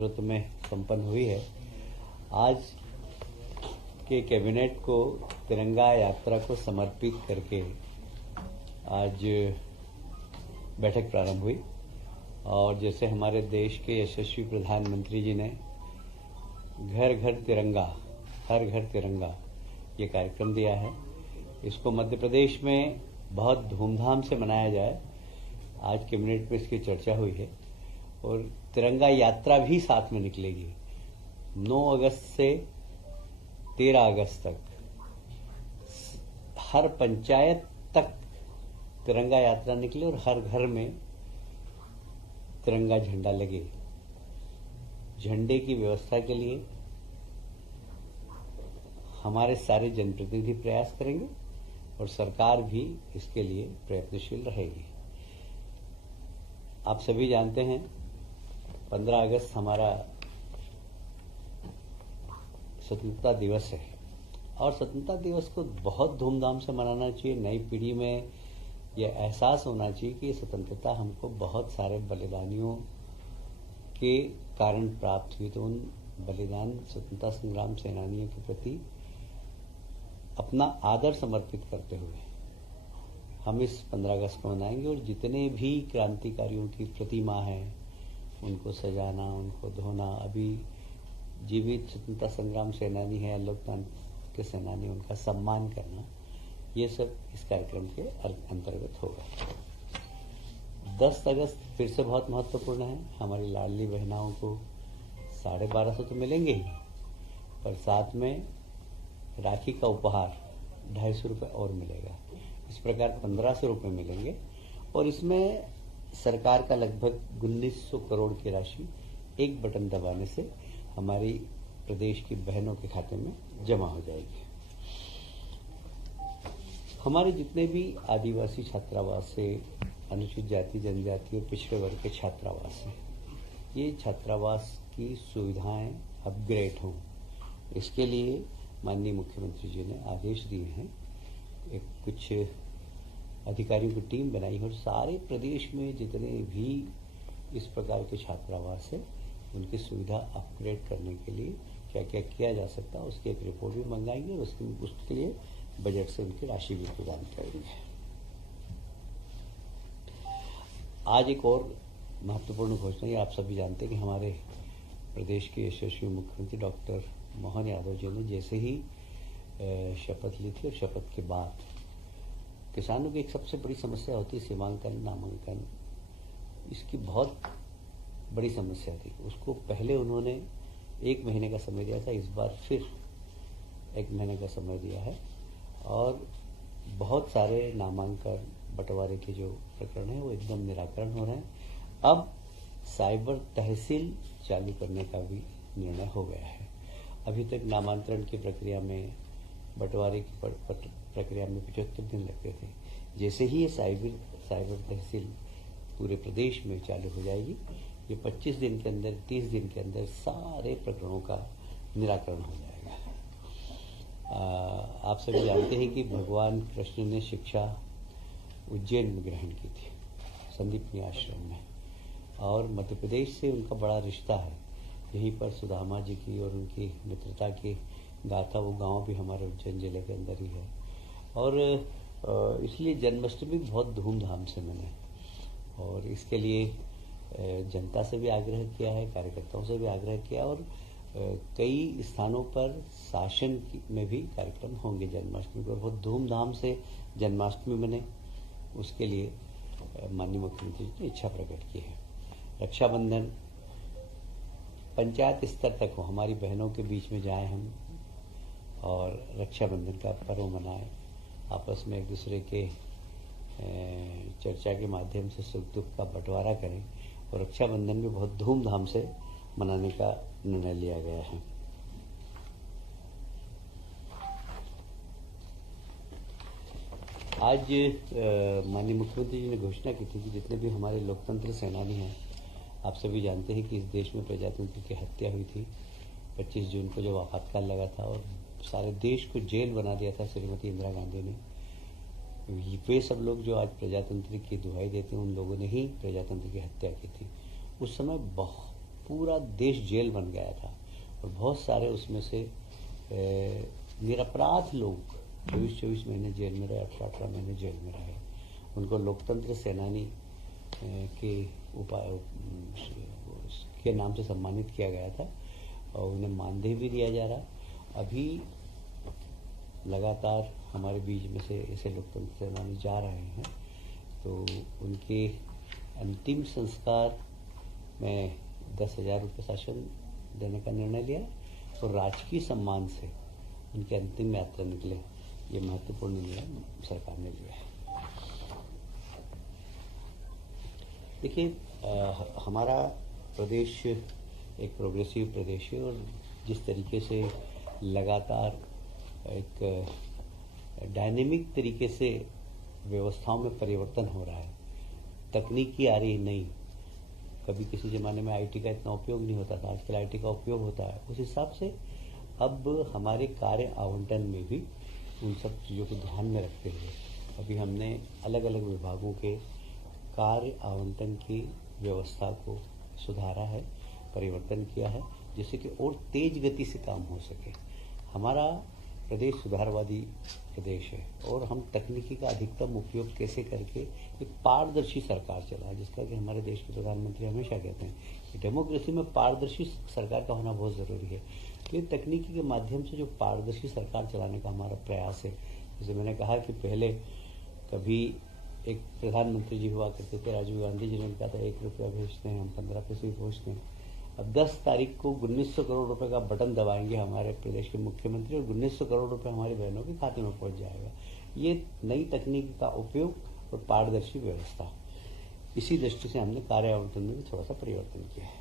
जरूरत में संपन्न हुई है। आज के कैबिनेट को तिरंगा यात्रा को समर्पित करके आज बैठक प्रारंभ हुई और जैसे हमारे देश के यशस्वी प्रधानमंत्री जी ने घर घर तिरंगा, हर घर तिरंगा ये कार्यक्रम दिया है, इसको मध्य प्रदेश में बहुत धूमधाम से मनाया जाए। आज कैबिनेट में इसकी चर्चा हुई है और तिरंगा यात्रा भी साथ में निकलेगी। 9 अगस्त से 13 अगस्त तक हर पंचायत तक तिरंगा यात्रा निकले और हर घर में तिरंगा झंडा लगे। झंडे की व्यवस्था के लिए हमारे सारे जनप्रतिनिधि प्रयास करेंगे और सरकार भी इसके लिए प्रयत्नशील रहेगी। आप सभी जानते हैं 15 अगस्त हमारा स्वतंत्रता दिवस है और स्वतंत्रता दिवस को बहुत धूमधाम से मनाना चाहिए। नई पीढ़ी में यह एहसास होना चाहिए कि स्वतंत्रता हमको बहुत सारे बलिदानियों के कारण प्राप्त हुई, तो उन बलिदान स्वतंत्रता संग्राम सेनानियों के प्रति अपना आदर समर्पित करते हुए हम इस 15 अगस्त को मनाएंगे और जितने भी क्रांतिकारियों की प्रतिमा है उनको सजाना, उनको धोना, अभी जीवित स्वतंत्रता संग्राम सेनानी है, लोकतंत्र के सेनानी, उनका सम्मान करना, ये सब इस कार्यक्रम के अंतर्गत होगा। 10 अगस्त फिर से बहुत महत्वपूर्ण है। हमारी लाडली बहनाओं को 1250 तो मिलेंगे ही, पर साथ में राखी का उपहार 250 रुपये और मिलेगा। इस प्रकार 1500 रुपये मिलेंगे और इसमें सरकार का लगभग 1900 करोड़ की राशि एक बटन दबाने से हमारी प्रदेश की बहनों के खाते में जमा हो जाएगी। हमारे जितने भी आदिवासी छात्रावास से, अनुसूचित जाति जनजाति और पिछड़े वर्ग के छात्रावास हैं, ये छात्रावास की सुविधाएं अपग्रेड हों, इसके लिए माननीय मुख्यमंत्री जी ने आदेश दिए हैं। एक कुछ अधिकारियों की टीम बनाई है और सारे प्रदेश में जितने भी इस प्रकार के छात्रावास है उनकी सुविधा अपग्रेड करने के लिए क्या क्या किया जा सकता है उसकी एक रिपोर्ट भी मंगाएंगे और उसके लिए बजट से उनकी राशि भी प्रदान करेंगे। आज एक और महत्वपूर्ण घोषणा है। आप सभी जानते हैं कि हमारे प्रदेश के यशस्वी मुख्यमंत्री डॉक्टर मोहन यादव जी ने जैसे ही शपथ ली थी और शपथ के बाद किसानों की एक सबसे बड़ी समस्या होती है सीमांकन, नामांकन, इसकी बहुत बड़ी समस्या थी। उसको पहले उन्होंने 1 महीने का समय दिया था, इस बार फिर 1 महीने का समय दिया है और बहुत सारे नामांकन बंटवारे के जो प्रकरण है वो एकदम निराकरण हो रहे हैं। अब साइबर तहसील चालू करने का भी निर्णय हो गया है। अभी तक नामांतरण की प्रक्रिया में, बंटवारे की प्रक्रिया में 75 दिन लगते थे। जैसे ही ये साइबर तहसील पूरे प्रदेश में चालू हो जाएगी, ये 25 दिन के अंदर, 30 दिन के अंदर सारे प्रकरणों का निराकरण हो जाएगा। आप सभी जानते हैं कि भगवान कृष्ण ने शिक्षा उज्जैन में ग्रहण की थी, संदीपनी आश्रम में, और मध्य प्रदेश से उनका बड़ा रिश्ता है। यहीं पर सुदामा जी की और उनकी मित्रता की गाथा, वो गांव भी हमारे उज्जैन जिले के अंदर ही है और इसलिए जन्माष्टमी बहुत धूमधाम से मने और इसके लिए जनता से भी आग्रह किया है, कार्यकर्ताओं से भी आग्रह किया और कई स्थानों पर शासन में भी कार्यक्रम होंगे जन्माष्टमी पर। बहुत धूमधाम से जन्माष्टमी मने, उसके लिए माननीय मुख्यमंत्री जी ने इच्छा प्रकट की है। रक्षाबंधन पंचायत स्तर तक हो, हमारी बहनों के बीच में जाएं हम और रक्षाबंधन का पर्व मनाएं, आपस में एक दूसरे के चर्चा के माध्यम से सुख दुख का बंटवारा करें और रक्षाबंधन भी बहुत धूमधाम से मनाने का निर्णय लिया गया है। आज माननीय मुख्यमंत्री जी ने घोषणा की थी कि जितने भी हमारे लोकतंत्र सेनानी हैं, आप सभी जानते हैं कि इस देश में प्रजातंत्र की हत्या हुई थी 25 जून को, जो आपातकाल लगा था और सारे देश को जेल बना दिया था श्रीमती इंदिरा गांधी ने। वे सब लोग जो आज प्रजातंत्र की दुहाई देते हैं, उन लोगों ने ही प्रजातंत्र की हत्या की थी। उस समय बहुत पूरा देश जेल बन गया था और बहुत सारे उसमें से निरपराध लोग 24 महीने जेल में रहे, 18 महीने जेल में रहे। उनको लोकतंत्र सेनानी के के नाम से सम्मानित किया गया था और उन्हें मानदेय भी दिया जा रहा। अभी लगातार हमारे बीच में से ऐसे लोकतंत्र सेनानी जा रहे हैं, तो उनके अंतिम संस्कार में 10,000 रुपये शासन देने का निर्णय लिया और राजकीय सम्मान से उनकी अंतिम यात्रा निकले। ये महत्वपूर्ण निर्णय सरकार ने लिया है। देखिए, हमारा प्रदेश एक प्रोग्रेसिव प्रदेश है और जिस तरीके से लगातार एक डायनेमिक तरीके से व्यवस्थाओं में परिवर्तन हो रहा है, तकनीकी आ रही नहीं। कभी किसी ज़माने में आईटी का इतना उपयोग नहीं होता था, आजकल आईटी का उपयोग होता है। उस हिसाब से अब हमारे कार्य आवंटन में भी उन सब चीज़ों को ध्यान में रखते हुए अभी हमने अलग अलग विभागों के कार्य आवंटन की व्यवस्था को सुधारा है, परिवर्तन किया है, जिससे कि और तेज गति से काम हो सके। हमारा प्रदेश सुधारवादी प्रदेश है और हम तकनीकी का अधिकतम उपयोग कैसे करके एक पारदर्शी सरकार चलाए, जिसका कि हमारे देश के प्रधानमंत्री हमेशा कहते हैं कि डेमोक्रेसी में पारदर्शी सरकार का होना बहुत ज़रूरी है। तो ये तकनीकी के माध्यम से जो पारदर्शी सरकार चलाने का हमारा प्रयास है, जैसे मैंने कहा कि पहले कभी एक प्रधानमंत्री जी हुआ करते थे, राजीव गांधी जी ने कहा था 1 रुपया भेजते हैं हम, 15 पैसे भेजते हैं। अब 10 तारीख को 1900 करोड़ रुपए का बटन दबाएंगे हमारे प्रदेश के मुख्यमंत्री और 1900 करोड़ रुपए हमारी बहनों के खाते में पहुंच जाएगा। ये नई तकनीक का उपयोग और पारदर्शी व्यवस्था, इसी दृष्टि से हमने कार्य आवंटन में भी थोड़ा सा परिवर्तन किया है।